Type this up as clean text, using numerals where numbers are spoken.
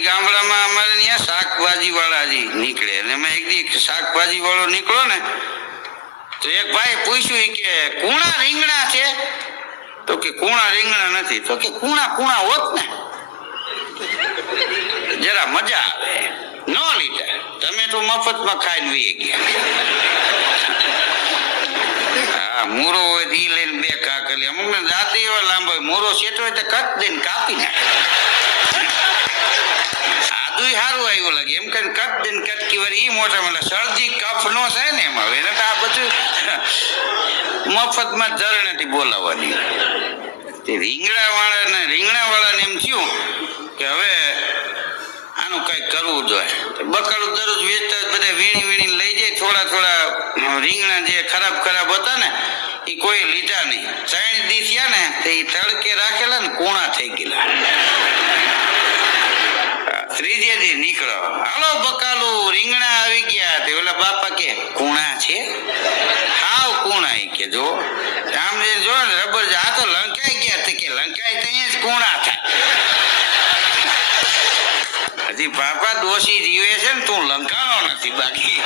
ગામડામાં અમારે ત્યાં શાકભાજી વાળા નીકળે અને એમાં એક દી શાકભાજી વાળો નીકળ્યો ને તો એક ભાઈ પૂછ્યું કે કુણા રીંગણા છે? તો કે કુણા રીંગણા નથી. તો કે કુણા કુણા હોત ને જરા મજા આવે. ન લીધા, તમે તો મફતમાં ખાઈને વહી ગયા. હા, મૂરો હોય તો ઈ લઈને બે કાકલી, અમુક ને દાંત એવા લાંબા હોય, મૂરો સેટો હોય તો કટ દઈને કાપી નાખે. સારું આવ્યું લાગે એમ કઈ કટ દઈને કટકી વાર ઈ મોટા મોટા શરદી કફ નો થાય ને એમાં એને તો આ બધું મફતમાં ધરણેથી બોલાવવાની. તે રીંગણા વાળાને એમ થયું કે હવે આનું કઈ કરવું જોઈએ. બકાલું દરરોજ વેચતા બધા વીણી વીણી લઈ જાય. થોડા થોડા રીંગણા જે ખરાબ હતા ને એ કોઈ લીધા નહીં. 3 દી થયા ને તે તડકે રાખેલા ને કુણા થઈ ગયેલા. ત્રીજે દી નીકળો, હાલો બકાલું રીંગણા આવી ગયા. તે ઓલા બાપા કે કુણા છે? હાવ કુણા. કે જો આમ જો ને રબર આ તો લંકાઈ ગયા. તે કે લંકાઈ ત્યાં જ કુણા થાય. હજી બાપા દોષી જીવે છે ને, તું લંકાણો નથી બાકી.